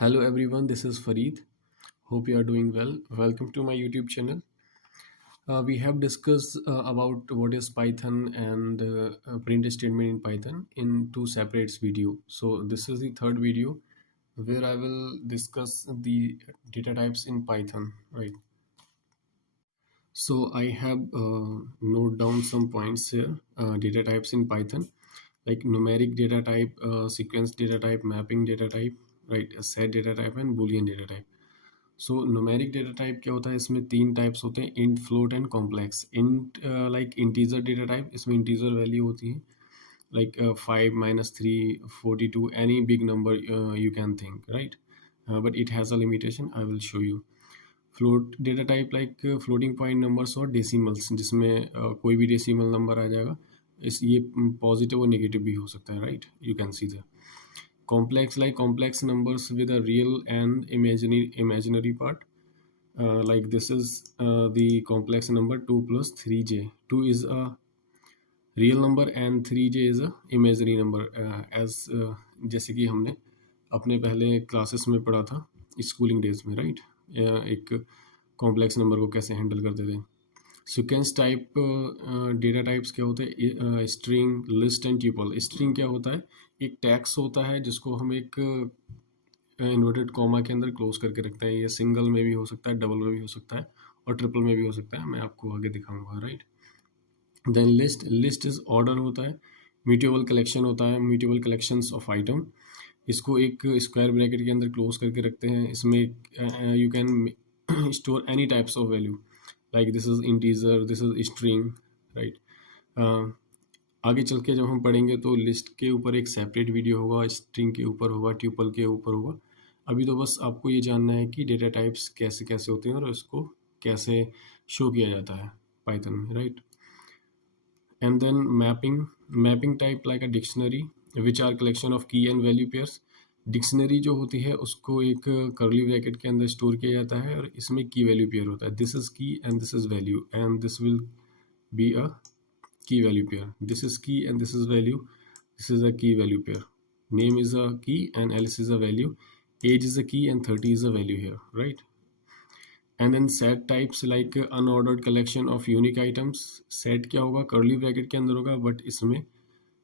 Hello everyone, this is Fareed. Hope you are doing well. Welcome to my YouTube channel. We have discussed about what is Python and print statement in Python in two separate videos. So this is the third video where I will discuss the data types in Python, right? So I have note down some points here. Data types in Python, like numeric data type, sequence data type, mapping data type, right? Set data type and Boolean data type. So numeric data type क्या होता है, इसमें तीन types होते हैं, int, float and complex. Int like integer data type, इसमें integer value होती है like 5 -3 42 any big number you can think, right? But it has a limitation, I will show you. Float data type like floating point numbers और decimals, जिसमें कोई भी decimal number आ जाएगा. ये positive और नेगेटिव भी हो सकता है, right? You can see that. Complex, like complex numbers with a real and imaginary part. Like this is the complex number 2 plus 3j. 2 is a real number and 3j is a imaginary number. As जैसे कि हमने अपने पहले classes में पढ़ा था schooling days में, right? एक कॉम्प्लेक्स नंबर को कैसे हैंडल करते थे. सीक्वेंस टाइप डेटा टाइप्स क्या होते हैं, string, list and tuple. String क्या होता है, एक टैक्स होता है जिसको हम एक इन्वर्टेड कॉमा के अंदर क्लोज करके रखते हैं. ये सिंगल में भी हो सकता है, डबल में भी हो सकता है और ट्रिपल में भी हो सकता है. मैं आपको आगे दिखाऊंगा, right? Then list. List is order होता है. म्यूटेबल कलेक्शन होता है, म्यूटेबल कलेक्शंस ऑफ आइटम. इसको एक स्क्वायर ब्रैकेट के अंदर क्लोज करके रखते हैं. इसमें you can store any types of value, like this is integer, this is string, right? आगे चल के जब हम पढ़ेंगे तो लिस्ट के ऊपर एक सेपरेट वीडियो होगा, स्ट्रिंग के ऊपर होगा, ट्यूपल के ऊपर होगा. अभी तो बस आपको ये जानना है कि डेटा टाइप्स कैसे कैसे होते हैं और इसको कैसे शो किया जाता है पाइथन में, right? And then mapping. Mapping type like a dictionary which are collection of key and value pairs. Dictionary जो होती है उसको एक कर्ली ब्रैकेट के अंदर स्टोर किया जाता है और इसमें की वैल्यू पेयर होता है. दिस इज की and this is value and this will be a key value pair. This is key and this is value. This is a key value pair. Name is a key and else is a value. Age is a key and 30 is a value here, right? And then set types like unordered collection of unique items. Set क्या होगा, curly bracket के अंदर होगा, but इसमें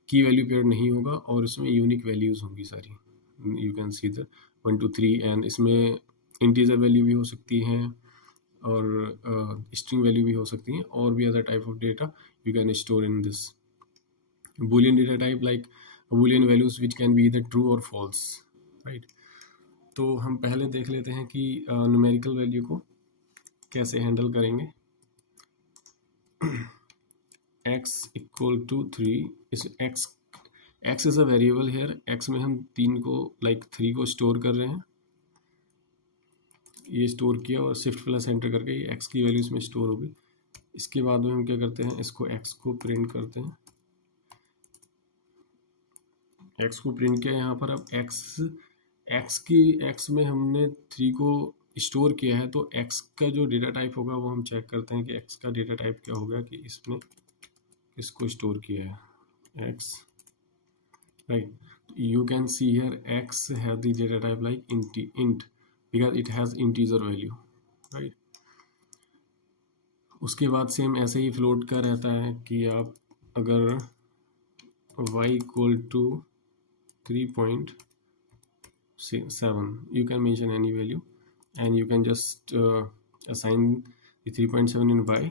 की value pair नहीं होगा और इसमें यूनिक वैल्यूज होंगी सारी. You can see the 1 2 3 and इसमें इंटीजर वैल्यू भी हो सकती हैं और स्ट्रिंग वैल्यू भी हो सकती हैं और भी other type of data you can store in this. Boolean data type like Boolean values which can be either true or false, right? तो हम पहले देख लेते हैं कि न्यूमेरिकल वैल्यू को कैसे हैंडल करेंगे. x इक्वल टू 3 इस x is a variable here. x में हम 3 को लाइक 3 को स्टोर कर रहे हैं. ये स्टोर किया और शिफ्ट प्लस एंटर करके ये x की वैल्यू इसमें स्टोर होगी. इसके बाद में हम क्या करते हैं, इसको x को प्रिंट करते हैं. x को प्रिंट किया यहाँ पर. अब x में हमने 3 को स्टोर किया है तो x का जो डेटा टाइप होगा वो हम चेक करते हैं कि x का डेटा टाइप क्या होगा कि इसमें इसको स्टोर किया है x, right? You can see here x have the data type like int because it has integer value, right? उसके बाद सेम ऐसे ही फ्लोट का रहता है कि आप अगर y equal to 3.7 you can mention any value and you can just assign the 3.7 in y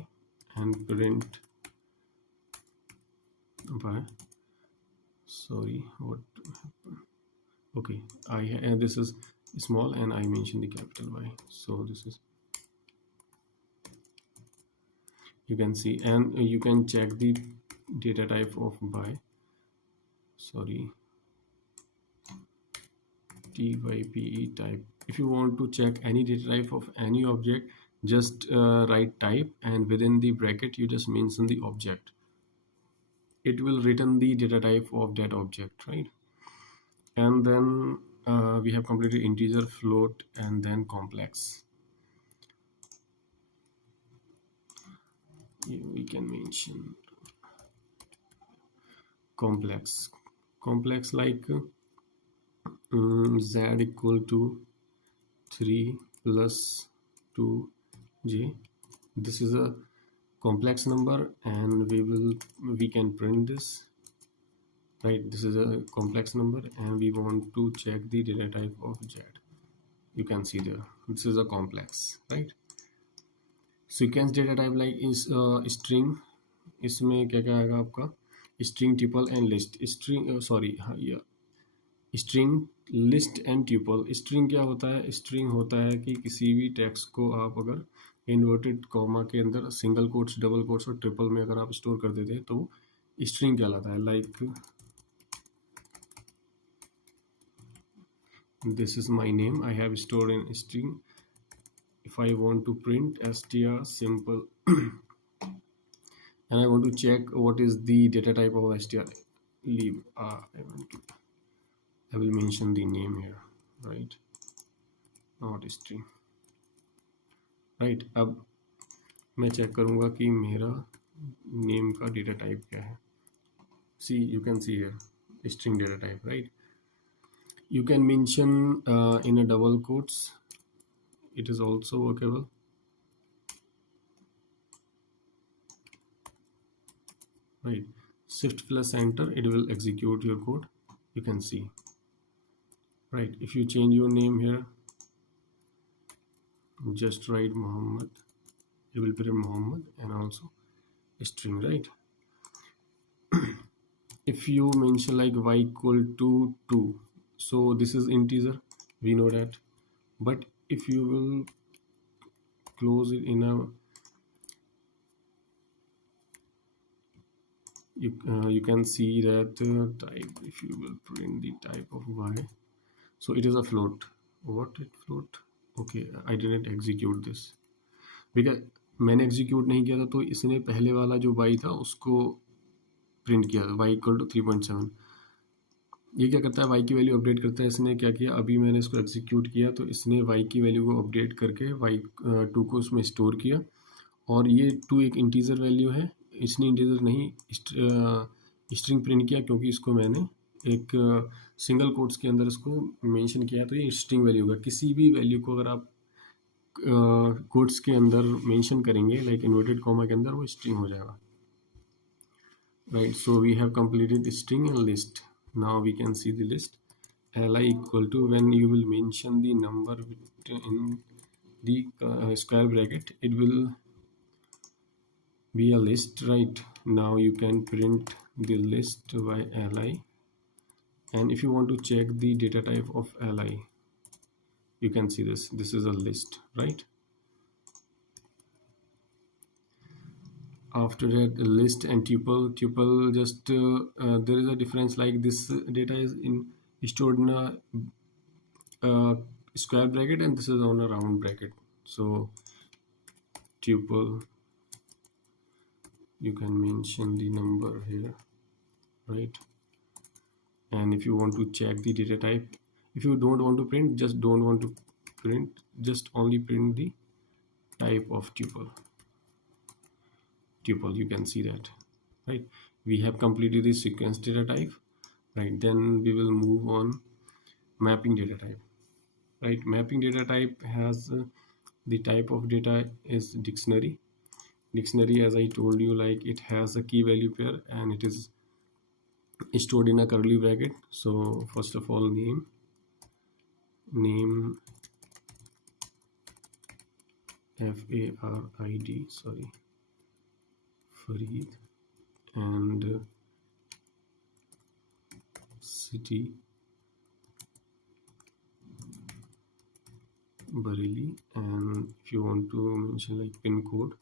and print y. Sorry, what happened? Okay, this is small and I mentioned the capital Y, so this is, you can see, and you can check the data type of by, sorry, type. If you want to check any data type of any object, just write type and within the bracket you just mention the object. It will return the data type of that object, right? And then we have completed integer, float, and then complex. We can mention complex like z equal to 3 plus 2j. This is a complex number, and we can print this, right? This is a complex number, and we want to check the data type of z. You can see there, this is a complex, right? Sequence data type like is string. इसमें क्या क्या आएगा आपका? String, tuple and list. String sorry, हाँ, yeah. String, list and tuple. String क्या होता है? String होता है कि किसी भी टेक्स्ट को आप अगर इन्वर्टेड कॉमा के अंदर सिंगल कोट्स, डबल कोट्स और ट्रिपल में अगर आप स्टोर कर देते हैं तो स्ट्रिंग कहलाता है. Like this is my name, I have stored in string. if I want to print str simple and I want to check what is the data type of str, leave I will mention the name here, right? Not string, right? अब मैं check करूंगा कि मेरा name का data type क्या है. See, you can see here string data type, right? You can mention in a double quotes, it is also workable. Right, shift plus enter, it will execute your code. You can see, right? If you change your name here, just write Muhammad, it will print Muhammad and also string, right? If you mention like y equal to 2, so this is integer, we know that. But if you will close it in a you can see that type, if you will print the type of y, so it is a float. What it float? Okay, I didn't execute this because मैंने execute नहीं किया था, तो इसने पहले वाला जो y था उसको प्रिंट किया था, y इक्वल टू 3.7. ये क्या करता है? y की वैल्यू अपडेट करता है. इसने क्या किया, अभी मैंने इसको एग्जीक्यूट किया तो इसने y की वैल्यू को अपडेट करके y2 को उसमें स्टोर किया. और ये 2 एक इंटीजर वैल्यू है, इसने इंटीजर नहीं स्ट्रिंग प्रिंट किया क्योंकि इसको मैंने एक सिंगल कोट्स के अंदर इसको मेंशन किया, तो ये स्ट्रिंग वैल्यू होगा. किसी भी वैल्यू को अगर आप कोट्स के अंदर मेंशन करेंगे लाइक इन्वर्टेड कॉमा के अंदर, वो स्ट्रिंग हो जाएगा, right? So we have completed string and list. Now we can see the list. li equal to, when you will mention the number in the square bracket, it will be a list, right? Now you can print the list by li, and if you want to check the data type of li, you can see this is a list, right? After that, list and tuple just there is a difference, like this data is stored in a square bracket and this is on a round bracket. So tuple, you can mention the number here, right? And if you want to check the data type, if you don't want to print, just don't want to print, just only print the type of tuple, you can see that, right? We have completed the sequence data type, right? Then we will move on mapping data type, right? Mapping data type has the type of data is dictionary. As I told you, like it has a key value pair and it is stored in a curly bracket. So first of all, name Farid, sorry, Farid, and city Bareilly. And if you want to mention like pin code,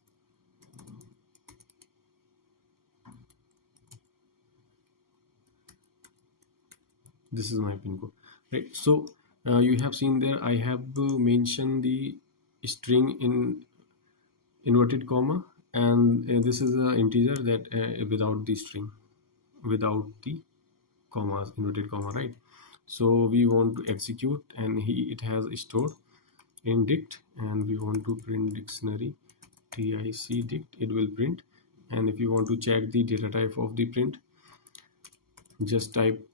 this is my pin code, right? So you have seen there I have mentioned the string in inverted comma, and this is an integer that without the string, without the commas, inverted comma, right? So we want to execute, and it has stored in dict, and we want to print dictionary dict, it will print. And if you want to check the data type of the print, just type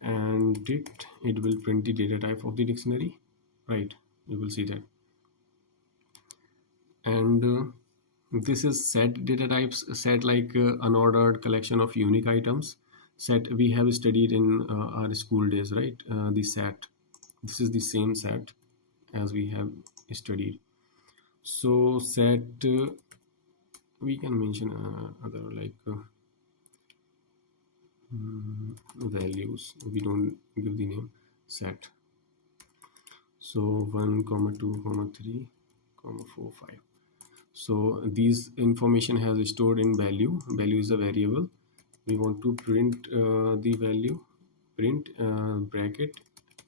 and dict, it will print the data type of the dictionary, right? You will see that. And this is set data types. Set like unordered collection of unique items. Set we have studied in our school days, right? The set. This is the same set as we have studied. So set we can mention other like values. We don't give the name set. So 1 comma 2 comma 3 comma 4 5. So these information has stored in value. Value is a variable. We want to print the value. Print bracket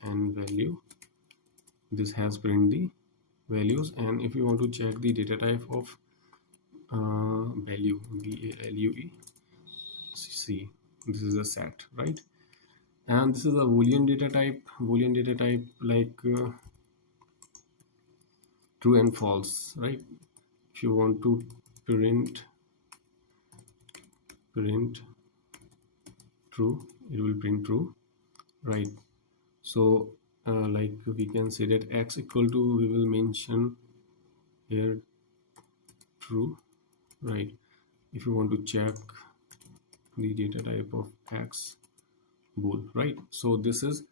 and value. This has print the values. And if you want to check the data type of value, value, see, this is a set, right? And this is a boolean data type. Boolean data type like true and false, right? If you want to print true, it will print true, right? So like we can say that x equal to, we will mention here true, right? If you want to check the data type of x, bool, right? So this is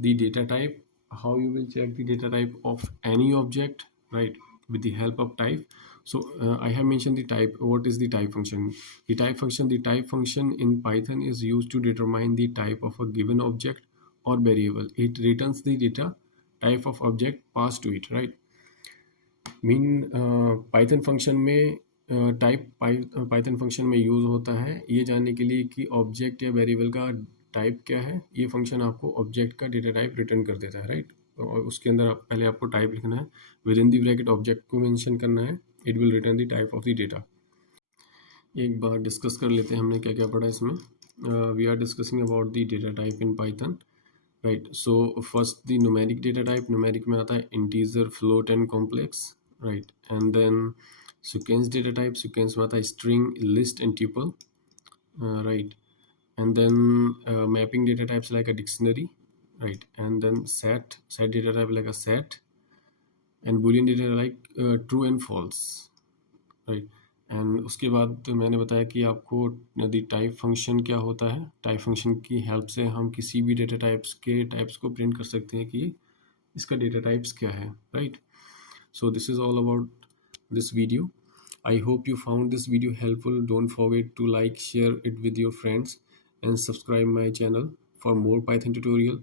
the data type. How you will check the data type of any object, right? With the help of type. So I have mentioned the type. What is the type function? The type function in Python is used to determine the type of a given object or variable. It returns the data type of object passed to it, right? Mean Python function में type Python function में use होता है ये जानने के लिए कि object या वेरिएबल का टाइप क्या है. ये फंक्शन आपको ऑब्जेक्ट का डेटा टाइप रिटर्न कर देता है, राइट. और उसके अंदर पहले आपको टाइप लिखना है, with in the bracket object को मेंशन करना है. It will return the type of the data. एक बार डिस्कस कर लेते हैं हमने क्या क्या पढ़ा इसमें. We are discussing about the data type in Python, right. So first the numeric data type. Numeric में आता है integer, float and complex, right. And then sequence data type. Sequence में आता है string, list and tuple, right. And then mapping data types like a dictionary, right. And then set data type like a set, and boolean data like true and false, right. And उसके बाद तो मैंने बताया कि आपको यदि type function क्या होता है. टाइप फंक्शन की हेल्प से हम किसी भी डेटा टाइप्स के टाइप्स को प्रिंट कर सकते हैं कि इसका डेटा टाइप्स क्या है, right. So this is all about this video. I hope you found this video helpful. Don't forget to like, share it with your friends, and subscribe my channel for more Python tutorial.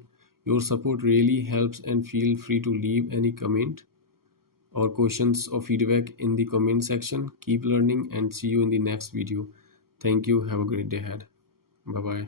Your support really helps, and feel free to leave any comment or questions or feedback in the comment section. Keep learning, and see you in the next video. Thank you. Have a great day ahead. Bye bye.